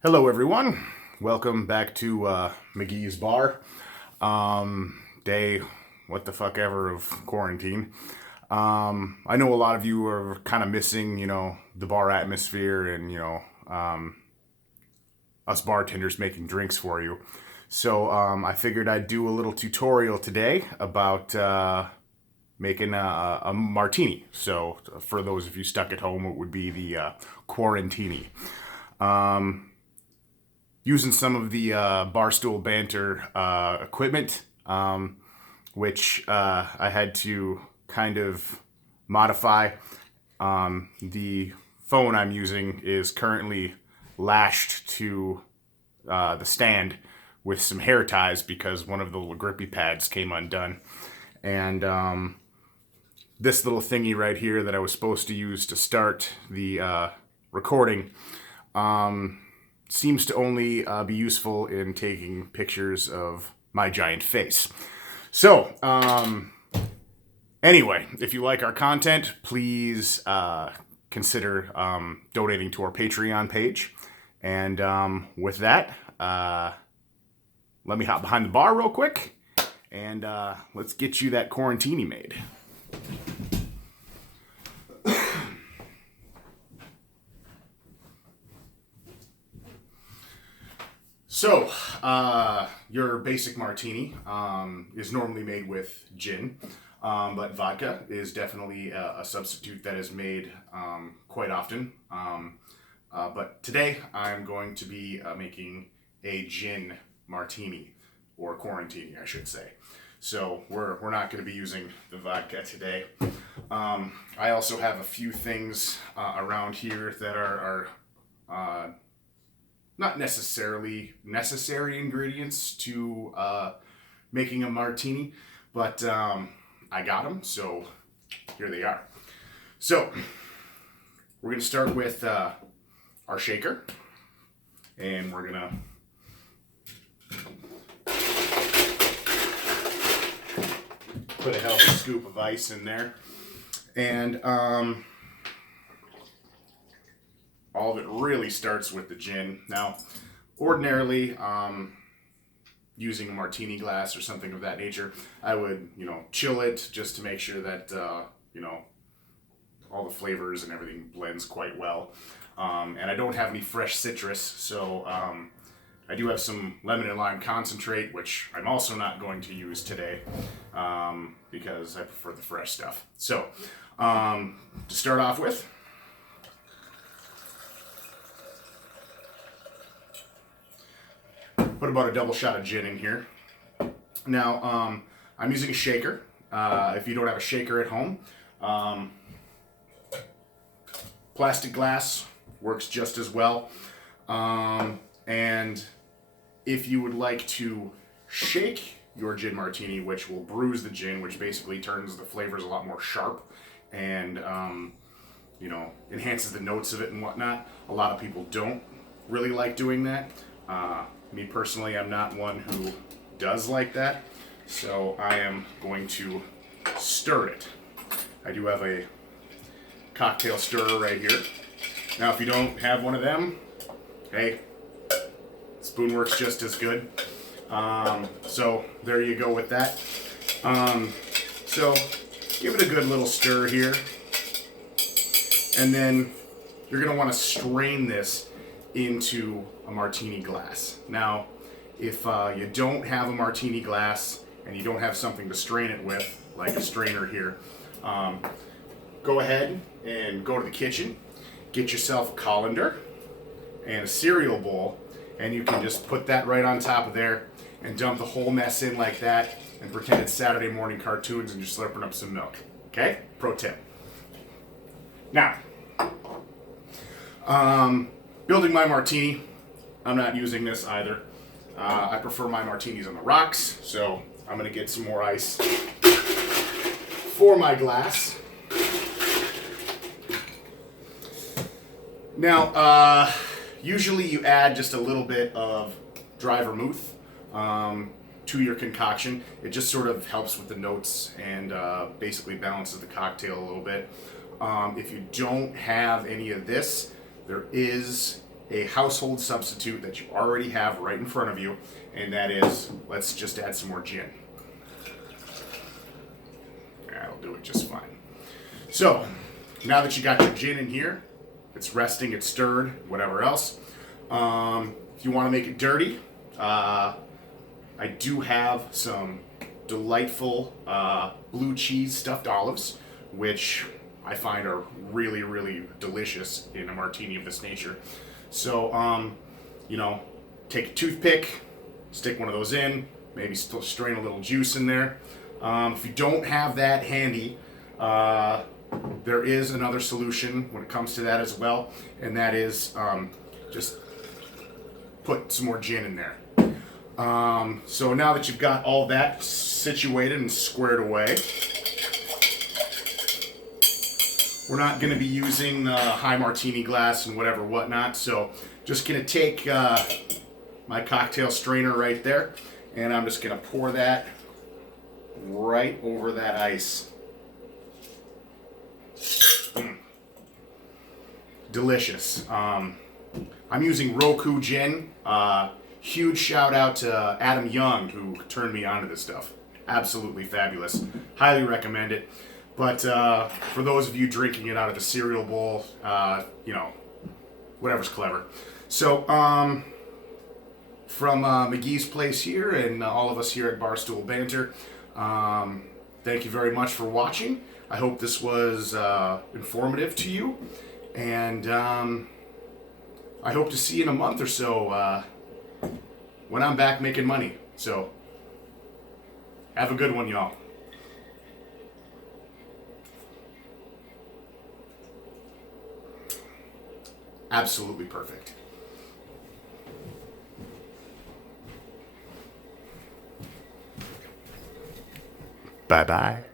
Hello, everyone. Welcome back to McGee's Bar. Day, what the fuck ever of quarantine. I know a lot of you are kind of missing, the bar atmosphere and, us bartenders making drinks for you. So I figured I'd do a little tutorial today about making a martini. So for those of you stuck at home, it would be the Quarantini. Using some of the Barstool Banter equipment, which I had to kind of modify. The phone I'm using is currently lashed to the stand with some hair ties because one of the little grippy pads came undone. And this little thingy right here that I was supposed to use to start the recording seems to only be useful in taking pictures of my giant face. So, anyway, if you like our content, please consider donating to our Patreon page. And with that, let me hop behind the bar real quick, and let's get you that Quarantini made. So, your basic martini is normally made with gin, but vodka is definitely a substitute that is made quite often. But today I'm going to be making a gin martini, or quarantini, I should say. So we're not going to be using the vodka today. I also have a few things around here that are not necessarily necessary ingredients to making a martini, but I got them, so here they are. So we're gonna start with our shaker, and we're gonna put a healthy scoop of ice in there, and all of it really starts with the gin. Now, ordinarily, using a martini glass or something of that nature, I would, chill it just to make sure that, all the flavors and everything blends quite well. And I don't have any fresh citrus, so I do have some lemon and lime concentrate, which I'm also not going to use today because I prefer the fresh stuff. So, to start off with, put about a double shot of gin in here. Now, I'm using a shaker. If you don't have a shaker at home, plastic glass works just as well. And if you would like to shake your gin martini, which will bruise the gin, which basically turns the flavors a lot more sharp and, enhances the notes of it and whatnot, a lot of people don't really like doing that. Me personally, I'm not one who does like that, so I am going to stir it. I do have a cocktail stirrer right here. Now, if you don't have one of them, hey, spoon works just as good. So there you go with that. So give it a good little stir here, and then you're gonna want to strain this into a martini glass. Now, if you don't have a martini glass and you don't have something to strain it with, like a strainer here, go ahead and go to the kitchen, get yourself a colander and a cereal bowl, and you can just put that right on top of there and dump the whole mess in like that and pretend it's Saturday morning cartoons and just slurping up some milk. Okay? Pro tip. Now, building my martini, I'm not using this either. I prefer my martinis on the rocks, so I'm gonna get some more ice for my glass. Now, usually you add just a little bit of dry vermouth to your concoction. It just sort of helps with the notes and basically balances the cocktail a little bit. If you don't have any of this, there is a household substitute that you already have right in front of you, and that is, let's just add some more gin. That'll do it just fine. So, now that you got your gin in here, it's resting, it's stirred, whatever else. If you want to make it dirty, I do have some delightful blue cheese stuffed olives, which I find are really, really delicious in a martini of this nature. So, take a toothpick, stick one of those in, maybe strain a little juice in there. If you don't have that handy, there is another solution when it comes to that as well, and that is just put some more gin in there. So now that you've got all that situated and squared away, we're not going to be using the high martini glass and whatnot, so just going to take my cocktail strainer right there, and I'm just going to pour that right over that ice. Delicious. I'm using Roku Gin. Huge shout out to Adam Young, who turned me onto this stuff. Absolutely fabulous. Highly recommend it. But for those of you drinking it out of the cereal bowl, whatever's clever. So, from McGee's Place here and all of us here at Barstool Banter, thank you very much for watching. I hope this was informative to you. And I hope to see you in a month or so when I'm back making money. So, have a good one, y'all. Absolutely perfect. Bye-bye.